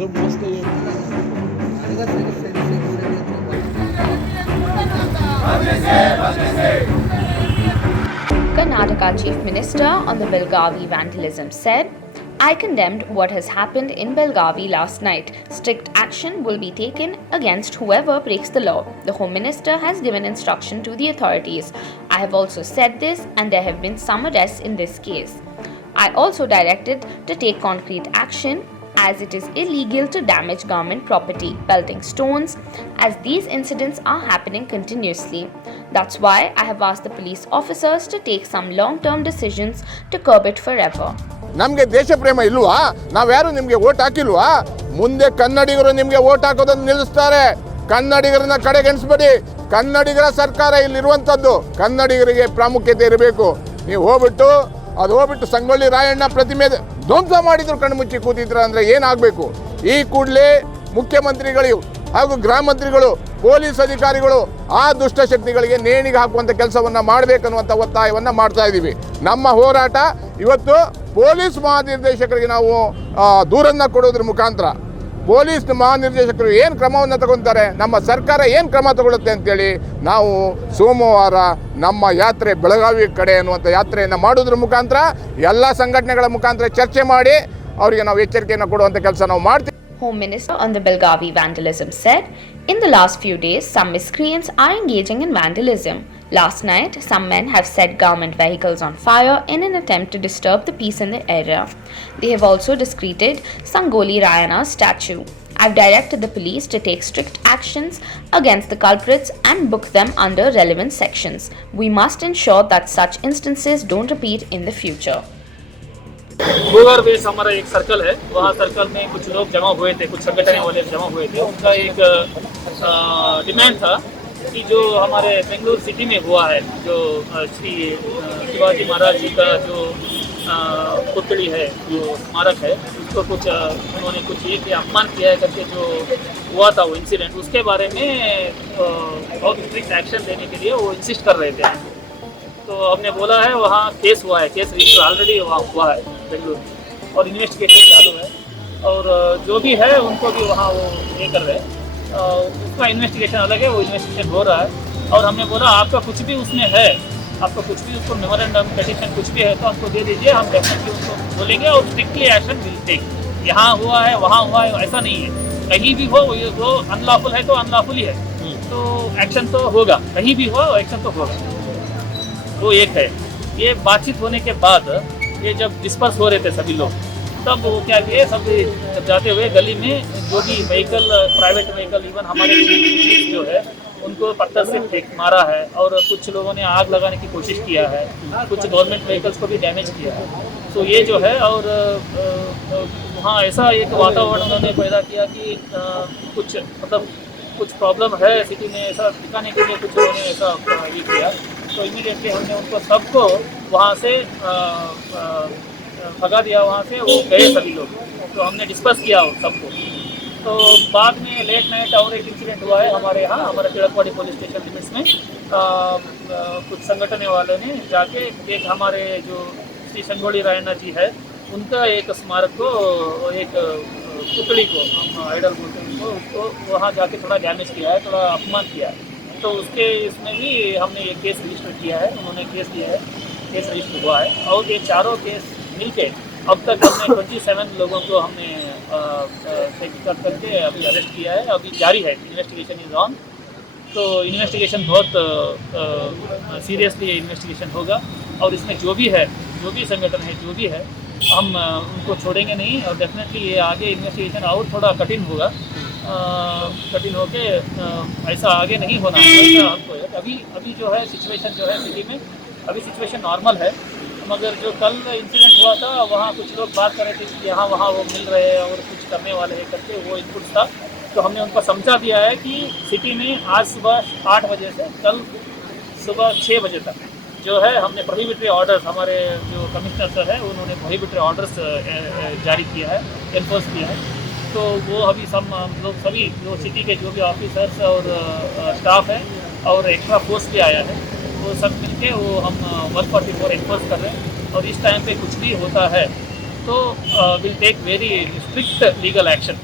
सब मस्त Karnataka Chief Minister on the Belgavi vandalism said, I condemned what has happened in Belgavi last night. Strict action will be taken against whoever breaks the law. The Home Minister has given instruction to the authorities. I have also said this, and there have been some arrests in this case. I also directed to take concrete action as it is illegal to damage government property, pelting stones, as these incidents are happening continuously. That's why I have asked the police officers to take some long-term decisions to curb it forever. ನಮಗೆ ದೇಶ ಪ್ರೇಮ ಇಲ್ವಾ? ನಾವ್ಯಾರು ನಿಮಗೆ vote ಹಾಕಿಲ್ವಾ? ಮುಂದೆ ಕನ್ನಡಿಗರು ನಿಮಗೆ vote ಹಾಕೋದನ್ನು ನಿಲ್ಲಿಸ್ತಾರೆ. ಕನ್ನಡಿಗರನ್ನ ಕಡೆಗಣಿಸಬೇಡಿ. ಕನ್ನಡಿಗರ ಸರ್ಕಾರ ಇಲ್ಲಿರುವಂಥದ್ದು. ಕನ್ನಡಿಗರಿಗೆ ಪ್ರಾಮುಖ್ಯತೆ ಇರಬೇಕು. ನೀವು ಹೋಗ್ಬಿಟ್ಟು ಸಂಗೊಳ್ಳಿ ರಾಯಣ್ಣ ಪ್ರತಿಮೆ ಧ್ವಂಸ ಮಾಡಿದ್ರು ಕಣ್ಣು ಮುಚ್ಚಿ ಕೂತಿದ್ರ ಅಂದರೆ ಏನಾಗಬೇಕು? ಈ ಕೂಡಲೇ ಮುಖ್ಯಮಂತ್ರಿಗಳು ಹಾಗೂ ಗೃಹ ಮಂತ್ರಿಗಳು, ಪೊಲೀಸ್ ಅಧಿಕಾರಿಗಳು ಆ ದುಷ್ಟಶಕ್ತಿಗಳಿಗೆ ನೇಣಿಗೆ ಹಾಕುವಂಥ ಕೆಲಸವನ್ನು ಮಾಡಬೇಕನ್ನುವಂಥ ಒತ್ತಾಯವನ್ನು ಮಾಡ್ತಾ ಇದ್ದೀವಿ. ನಮ್ಮ ಹೋರಾಟ ಇವತ್ತು ಪೊಲೀಸ್ ಮಹಾನಿರ್ದೇಶಕರಿಗೆ ನಾವು ದೂರನ್ನು ಕೊಡೋದ್ರ ಮುಖಾಂತರ ಪೊಲೀಸ್ ಮಹಾನಿರ್ದೇಶಕರು ಏನು ಕ್ರಮವನ್ನು ತಗೊತಾರೆ, ನಮ್ಮ ಸರ್ಕಾರ ಏನು ಕ್ರಮ ತಗೊಳ್ಳುತ್ತೆ ಅಂತೇಳಿ ನಾವು ಸೋಮವಾರ ನಮ್ಮ ಯಾತ್ರೆ ಬೆಳಗಾವಿ ಕಡೆ ಅನ್ನುವಂಥ ಯಾತ್ರೆಯನ್ನು ಮಾಡೋದ್ರ ಮುಖಾಂತರ ಎಲ್ಲ ಸಂಘಟನೆಗಳ ಮುಖಾಂತರ ಚರ್ಚೆ ಮಾಡಿ ಅವರಿಗೆ ನಾವು ಎಚ್ಚರಿಕೆಯನ್ನು ಕೊಡುವಂಥ ಕೆಲಸ ನಾವು ಮಾಡ್ತೀವಿ. Home Minister on the Belgavi vandalism said, in the last few days, some miscreants are engaging in vandalism. Last night, some men have set government vehicles on fire in an attempt to disturb the peace in the area. They have also desecrated Sangoli Rayana's statue. I've directed the police to take strict actions against the culprits and book them under relevant sections. We must ensure that such instances don't repeat in the future. गोगर base हमारा एक circle है, वहाँ circle में कुछ लोग जमा हुए थे, कुछ संगठन वाले जमा हुए थे। उनका एक डिमांड था कि जो हमारे बेंगलुरु सिटी में हुआ है, जो श्री शिवाजी महाराज जी का जो पुतली है, जो स्मारक है, उसको कुछ उन्होंने कुछ ये कि अपमान किया है करके जो हुआ था वो इंसिडेंट, उसके बारे में बहुत स्ट्रिक्ट एक्शन देने के लिए वो इंसिस्ट कर रहे थे। तो हमने बोला है वहाँ केस हुआ है, केस रजिस्टर ऑलरेडी वहाँ हुआ है बेंगलुरु, और इन्वेस्टिगेशन चालू है, और जो भी है उनको भी वहाँ वो ये कर रहे हैं। उसका इन्वेस्टिगेशन अलग है, वो इन्वेस्टिगेशन हो रहा है। और हमने बोला आपका कुछ भी उसमें है, आपका कुछ भी उसको मेमोरेंडम पेटिशन कुछ भी है तो हमको दे दीजिए, हम डेफिनेटली उसको बोलेंगे और स्ट्रिक्टली एक्शन विल टेक। यहाँ हुआ है वहाँ हुआ है ऐसा नहीं है, कहीं भी हो वो अनलॉफुल है तो अनलॉफुल ही है, तो एक्शन तो होगा, कहीं भी हो एक्शन तो होगा। वो एक है। ये बातचीत होने के बाद ये जब डिस्पर्स हो रहे थे सभी लोग, तब वो क्या किए, सब जब जाते हुए गली में जो भी व्हीकल, प्राइवेट व्हीकल, इवन हमारे जीप जो है उनको पत्थर से फेंक मारा है, और कुछ लोगों ने आग लगाने की कोशिश किया है, कुछ गवर्नमेंट व्हीकल्स को भी डैमेज किया है। तो ये जो है, और वहाँ ऐसा एक वातावरण उन्होंने पैदा किया कि कुछ मतलब कुछ प्रॉब्लम है सिटी में, ऐसा दिखाने के लिए कुछ उन्होंने ऐसा ये किया। तो इमीडिएटली हमने उनको सबको वहाँ से भगा दिया, वहाँ से वो गए सभी लोग, तो हमने डिस्पर्स किया सबको। तो बाद में लेट नाइट और एक इंसिडेंट हुआ है हमारे यहाँ, हमारे तिलकवाड़ी पुलिस स्टेशन लिमिट्स में कुछ संगठन वालों ने जाके एक हमारे जो श्री संगोली रायण्णा जी है उनका एक स्मारक को, एक पुतली को, हम आइडल बोलते हैं उसको वहाँ जाके थोड़ा डैमेज किया है, थोड़ा अपमान किया है। तो उसके इसमें भी हमने एक केस रजिस्टर किया है, उन्होंने केस दिया है, केस रजिस्टर हुआ है, और ये चारों केस मिलके अब तक हमने 27 लोगों को हमने तहकीकात करके अभी अरेस्ट किया है, अभी जारी है, इन्वेस्टिगेशन इज ऑन। तो इन्वेस्टिगेशन बहुत सीरियसली इन्वेस्टिगेशन होगा, और इसमें जो भी है, जो भी संगठन है, जो भी है, हम उनको छोड़ेंगे नहीं, और डेफिनेटली ये आगे इन्वेस्टिगेशन और थोड़ा कठिन होगा, कठिन होके ऐसा आगे नहीं होना ऐसा हमको है। अभी जो है सिचुएशन जो है सिटी में, अभी सिचुएशन नॉर्मल है, मगर जो कल इंसिडेंट हुआ था वहाँ कुछ लोग बात कर रहे थे कि यहाँ वहाँ वो मिल रहे हैं और कुछ करने वाले हैं करके, वो इनपुट था। तो हमने उनको समझा दिया है कि सिटी में आज सुबह 8 बजे से कल सुबह 6 बजे तक जो है हमने प्रोहिबिटरी ऑर्डर्स, हमारे जो कमिश्नर सर है उन्होंने प्रोहिबिटरी ऑर्डर्स जारी किया है, एनफोर्स किया है। तो वो अभी सब लोग सभी जो सिटी के जो भी ऑफिसर्स और स्टाफ है और एक्स्ट्रा फोर्स भी आया है, वो सब मिलके वो हम 144 एनफोर्स कर रहे हैं। और इस टाइम पे कुछ भी होता है तो will take very strict legal action.